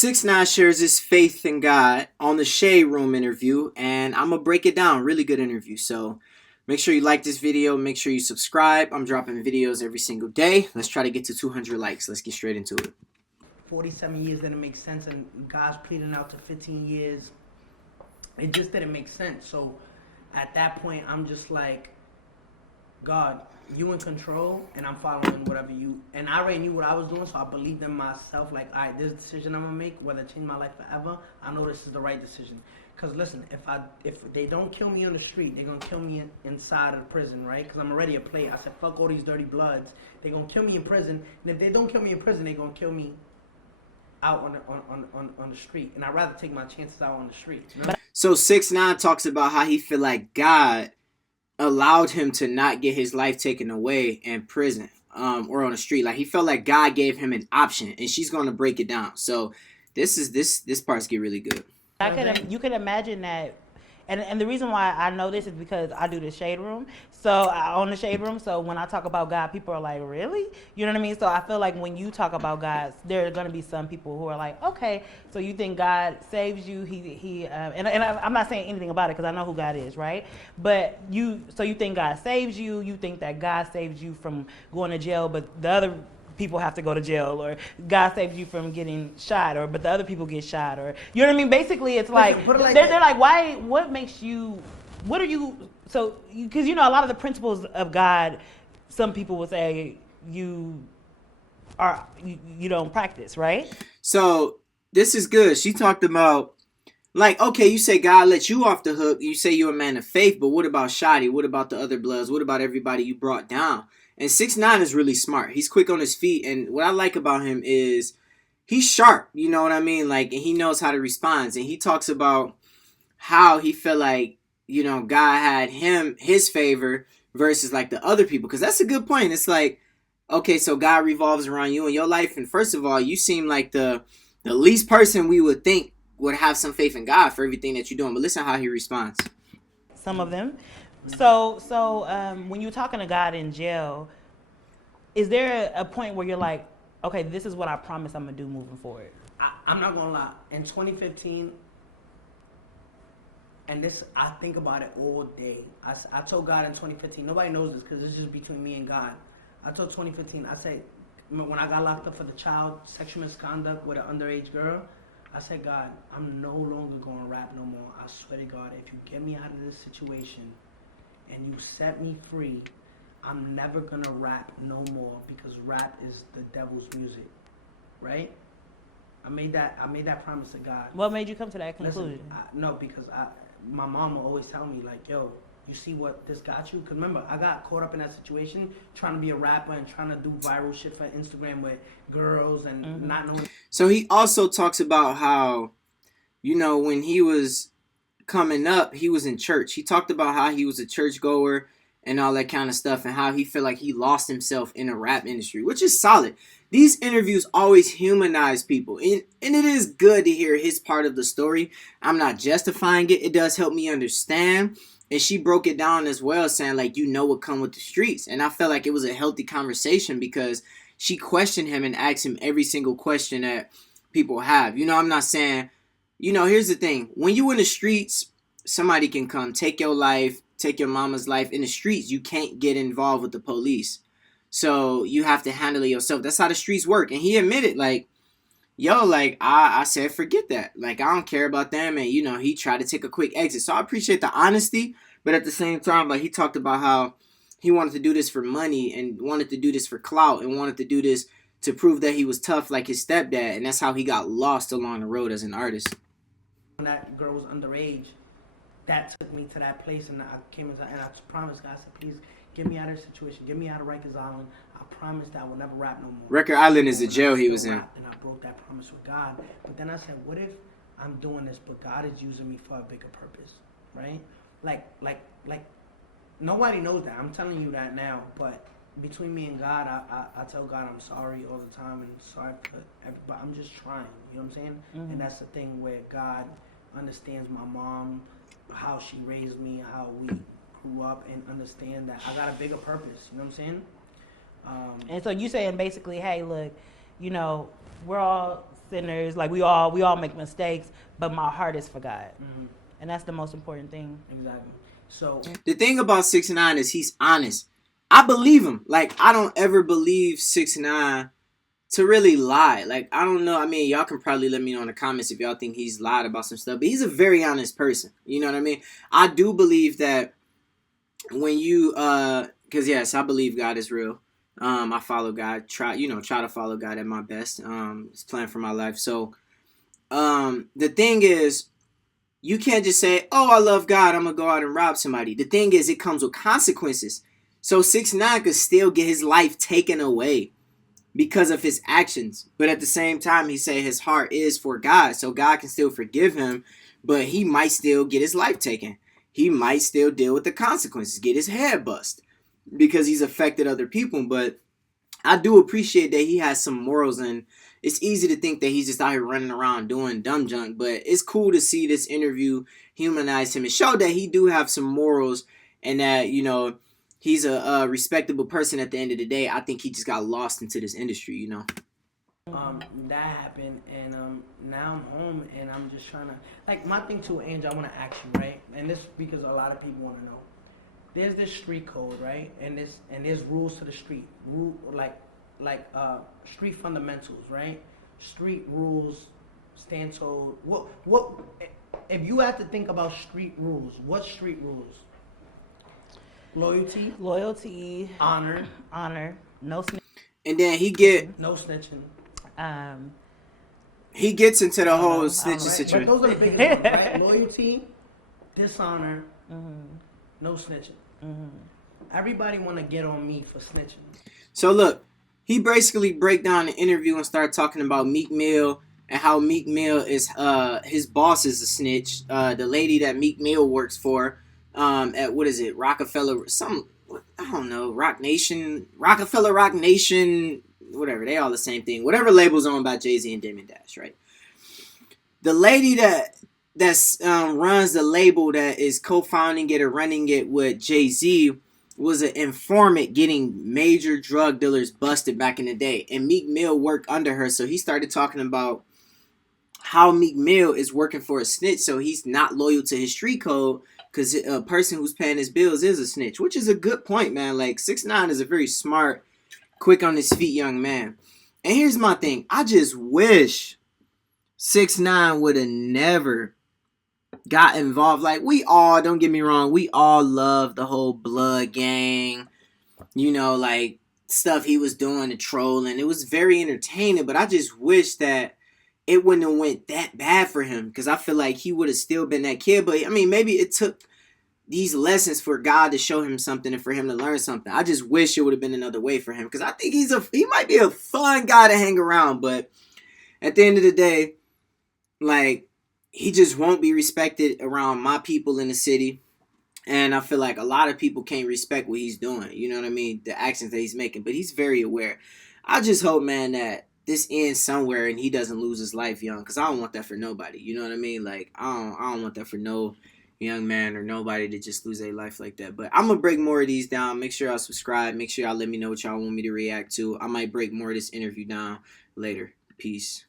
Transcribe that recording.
6ix9ine shares his faith in God on the Shade Room interview, and I'm gonna break it down. Really good interview. So make sure you like this video. Make sure you subscribe. I'm dropping videos every single day. Let's try to get to 200 likes. Let's get straight into it. 47 years didn't make sense, and God's pleading out to 15 years. It just didn't make sense. So at that point, I'm just like, God, you in control, and I'm following whatever you. And I already knew what I was doing, so I believed in myself. Like, all right, this decision I'm gonna make, whether it change my life forever, I know this is the right decision. Cause listen, if they don't kill me on the street, they're gonna kill me inside of the prison, right? Cause I'm already a player. I said, fuck all these dirty bloods. They're gonna kill me in prison, and if they don't kill me in prison, they're gonna kill me out on the street. And I'd rather take my chances out on the street. You know? So 6ix9ine talks about how he feel like God allowed him to not get his life taken away in prison or on the street. Like, he felt like God gave him an option, and she's going to break it down. So this part's get really good. You could imagine that, and the reason why I know this is because I do the Shade Room. So I own the Shade Room. So when I talk about God, people are like, really? You know what I mean? So I feel like when you talk about God, there are going to be some people who are like, okay, so you think God saves you? I'm not saying anything about it because I know who God is, right? But you think God saves you? You think that God saves you from going to jail, but the other people have to go to jail, or God saves you from getting shot, but the other people get shot, or you know what I mean? Basically, it's like they're like, why? What makes you? What are you? So because a lot of the principles of God, some people will say you don't practice, right? So this is good. She talked about, like, okay, you say God let you off the hook. You say you're a man of faith, but what about Shotty? What about the other Bloods? What about everybody you brought down? And 6ix9ine is really smart. He's quick on his feet, and what I like about him is he's sharp. You know what I mean? Like, and he knows how to respond. And he talks about how he felt like, God had his favor versus like the other people. Because that's a good point. It's like, okay, so God revolves around you in your life, and first of all, you seem like the least person we would think would have some faith in God for everything that you're doing. But listen how he responds. Some of them. So when you're talking to God in jail, is there a point where you're like, okay, this is what I promise I'm gonna do moving forward? I'm not gonna lie. In 2015, and this, I think about it all day. I told God in 2015, nobody knows this because it's just between me and God. I told 2015, I said, when I got locked up for the child sexual misconduct with an underage girl, I said, God, I'm no longer going to rap no more. I swear to God, if you get me out of this situation and you set me free, I'm never going to rap no more, because rap is the devil's music, right? I made that promise to God. What made you come to that conclusion? Listen, because my mom will always tell me, like, yo, you see what this got you? Because remember, I got caught up in that situation trying to be a rapper and trying to do viral shit for Instagram with girls and not knowing. So he also talks about how, when he was coming up, he was in church. He talked about how he was a churchgoer and all that kind of stuff, and how he felt like he lost himself in the rap industry, which is solid. These interviews always humanize people, and it is good to hear his part of the story. I'm not justifying it. It does help me understand. And she broke it down as well, saying, like, what come with the streets. And I felt like it was a healthy conversation because she questioned him and asked him every single question that people have. I'm not saying, here's the thing. When you in the streets, somebody can come take your life, take your mama's life. In the streets, you can't get involved with the police. So you have to handle it yourself. That's how the streets work. And he admitted, like, I said, forget that. Like, I don't care about them. And, he tried to take a quick exit. So I appreciate the honesty. But at the same time, like, he talked about how he wanted to do this for money and wanted to do this for clout and wanted to do this to prove that he was tough like his stepdad. And that's how he got lost along the road as an artist. When that girl was underage, that took me to that place. And I came and I promised God, I said, please get me out of this situation. Get me out of Rikers Island. I promise that I will never rap no more. Rikers Island is the jail he was in. And I broke that promise with God. But then I said, what if I'm doing this, but God is using me for a bigger purpose, right? Like, nobody knows that. I'm telling you that now. But between me and God, I tell God I'm sorry all the time and sorry for everybody. I'm just trying. You know what I'm saying? Mm-hmm. And that's the thing where God understands my mom, how she raised me, how we grew up, and understand that I got a bigger purpose. You know what I'm saying? And so you saying basically, hey, look, we're all sinners. Like we all make mistakes, but my heart is for God, and that's the most important thing. Exactly. So The thing about 6ix9ine is he's honest. I believe him. Like, I don't ever believe 6ix9ine to really lie. Like, I don't know. I mean, y'all can probably let me know in the comments if y'all think he's lied about some stuff. But he's a very honest person. You know what I mean? I do believe that when you, because yes, I believe God is real. I follow God. Try to follow God at my best. His plan for my life. So, the thing is, you can't just say, oh, I love God, I'm going to go out and rob somebody. The thing is, it comes with consequences. So 6ix9ine could still get his life taken away because of his actions. But at the same time, he said his heart is for God. So God can still forgive him, but he might still get his life taken. He might still deal with the consequences, get his head bust because he's affected other people. But I do appreciate that he has some morals, and it's easy to think that he's just out here running around doing dumb junk, but it's cool to see this interview humanize him and show that he do have some morals and that, he's a respectable person at the end of the day. I think he just got lost into this industry. that happened, and now I'm home, and I'm just trying to, like, my thing too, Angel, I want to ask you, right? And this because a lot of people want to know. There's this street code, right? And there's rules to the street, street fundamentals, right? Street rules stand told. What if you had to think about street rules? What street rules? Loyalty, honor, no snitching. And then no snitching. he gets into the whole snitching Right? But situation. those are the biggest ones, right? Loyalty, dishonor, no snitching. Everybody want to get on me for snitching. So look, he basically break down the interview and start talking about Meek Mill and how Meek Mill is his boss is a snitch. The lady that Meek Mill works for at what is it, Rockefeller, I don't know, Rockefeller, Rock Nation, whatever. They all the same thing. Whatever label's owned by Jay-Z and Damon Dash, right? The lady that runs the label that is co-founding it or running it with Jay-Z was an informant getting major drug dealers busted back in the day. And Meek Mill worked under her. So he started talking about how Meek Mill is working for a snitch. So he's not loyal to his street code because a person who's paying his bills is a snitch, which is a good point, man. Like 6ix9ine is a very smart, quick on his feet young man. And here's my thing. I just wish 6ix9ine would have never got involved. Like, we all, don't get me wrong, we all love the whole blood gang, like stuff he was doing, the trolling. It was very entertaining, but I just wish that it wouldn't have went that bad for him because I feel like he would have still been that kid. But I mean, maybe it took these lessons for God to show him something and for him to learn something. I just wish it would have been another way for him because I think he might be a fun guy to hang around, but at the end of the day, like, he just won't be respected around my people in the city. And I feel like a lot of people can't respect what he's doing. You know what I mean? The actions that he's making. But he's very aware. I just hope, man, that this ends somewhere and he doesn't lose his life young. Because I don't want that for nobody. You know what I mean? Like, I don't want that for no young man or nobody to just lose their life like that. But I'm going to break more of these down. Make sure y'all subscribe. Make sure y'all let me know what y'all want me to react to. I might break more of this interview down later. Peace.